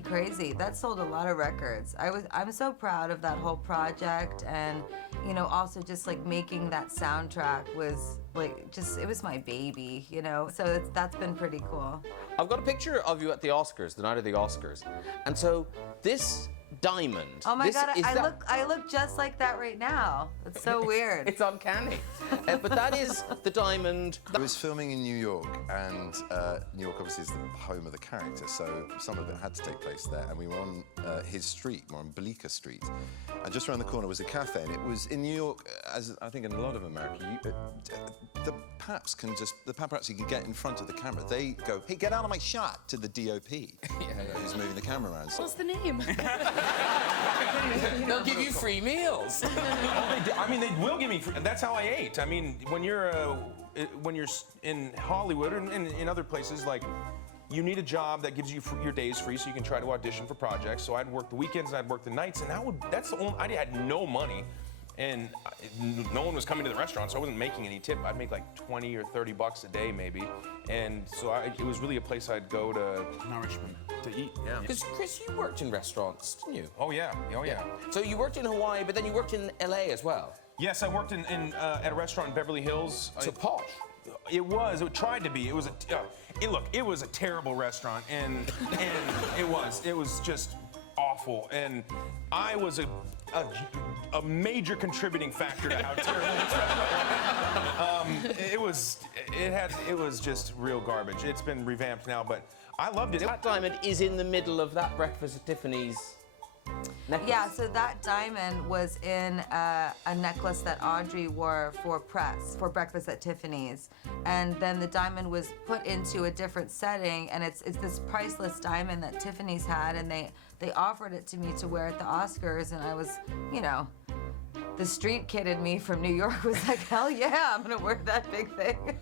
pretty crazy. That sold a lot of records. I'm so proud of that whole project, and you know, also just like making that soundtrack was like it was my baby, you know. So that's been pretty cool. I've got a picture of you at the Oscars, the night of the Oscars, and so this diamond. Oh my God, I look just like that right now. It's so weird. It's uncanny. But that is the diamond. I was filming in New York, and New York obviously is the home of the character, so some of it had to take place there. And we were on his street, we're on Bleecker Street. And just around the corner was a cafe, and it was in New York, as I think in a lot of America, the paparazzi can get in front of the camera. They go, "Hey, get out of my shot," to the DOP. Who's moving the camera around. So. What's the name? They'll give you free meals. I mean, they will give me free. That's how I ate. I mean, when you're in Hollywood or in other places, like, you need a job that gives you your days free so you can try to audition for projects. So I'd work the weekends and I'd work the nights, and that's the only. I had no money, and no one was coming to the restaurant, so I wasn't making any tip. I'd make like 20 or 30 bucks a day maybe, and so it was really a place I'd go to nourishment to eat. Yeah. Because Chris, you worked in restaurants, didn't you? Oh yeah. So you worked in Hawaii, but then you worked in LA as well. Yes, I worked at a restaurant in Beverly Hills. So posh. It was. It tried to be. It was it was a terrible restaurant, and it was just awful, and I was a major contributing factor to how terrible this restaurant was. It was just real garbage. It's been revamped now, but I loved it. That diamond is in the middle of that breakfast at Tiffany's necklace. Yeah, so that diamond was in a necklace that Audrey wore for press, for breakfast at Tiffany's. And then the diamond was put into a different setting, and it's this priceless diamond that Tiffany's had, and they offered it to me to wear at the Oscars, and I was, you know, the street kid in me from New York was like, hell yeah, I'm gonna wear that big thing.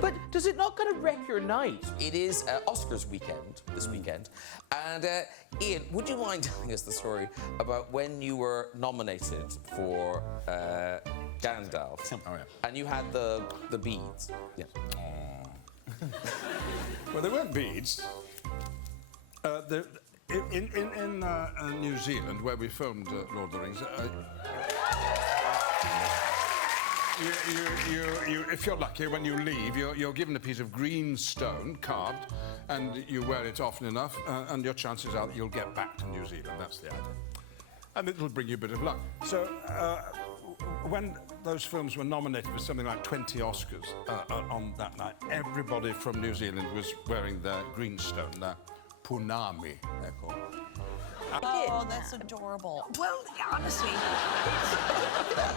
But does it not kind of wreck your night? It is Oscars weekend, this weekend. And Ian, would you mind telling us the story about when you were nominated for Gandalf? Oh, yeah. And you had the beads. Yeah. Well, they weren't beads. In New Zealand, where we filmed Lord of the Rings, if you're lucky, when you leave, you're given a piece of green stone carved, and you wear it often enough, and your chances are that you'll get back to New Zealand. That's the idea. And it'll bring you a bit of luck. So when those films were nominated for something like 20 Oscars on that night, everybody from New Zealand was wearing their green stone, their punami, they're called. Oh, that's adorable. Well, honestly,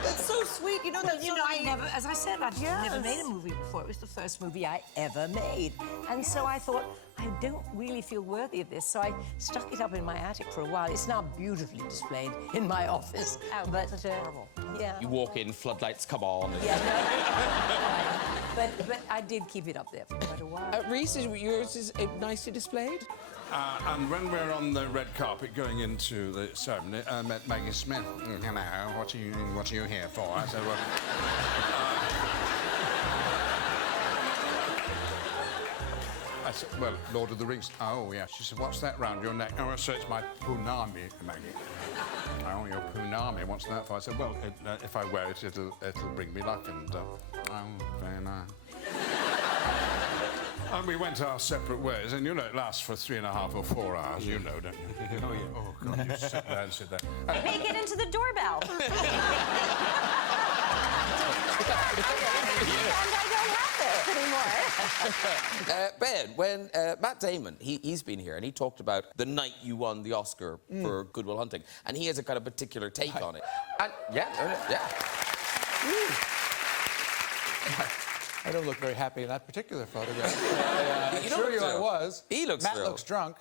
It's so sweet. You know that. I never, as I said, I've never made a movie before. It was the first movie I ever made. And so I thought, I don't really feel worthy of this. So I stuck it up in my attic for a while. It's now beautifully displayed in my office. Oh, that's adorable. Yeah. You walk in, floodlights come on. Yeah, no. But I did keep it up there for quite a while. Reese, yours is nicely displayed? And when we're on the red carpet going into the ceremony, I met Maggie Smith. Hello, what are you here for? I said, well... I said, well, Lord of the Rings. Oh, yeah. She said, what's that round your neck? Oh, so it's my punami, Maggie. Oh, your punami, what's that for? I said, well, if I wear it, it'll bring me luck, and, oh, very nice. And we went our separate ways, and you know it lasts for 3.5 or 4 hours, you know, don't you? Oh, yeah. Oh, God, you sit there and sit there. Make it into the doorbell. And I don't have it anymore. Ben, when Matt Damon, he's been here, and he talked about the night you won the Oscar for Good Will Hunting, and he has a kind of particular take on it. And yeah. I don't look very happy in that particular photograph. I You don't assure look you I thrilled. was. He looks Matt thrilled. looks drunk.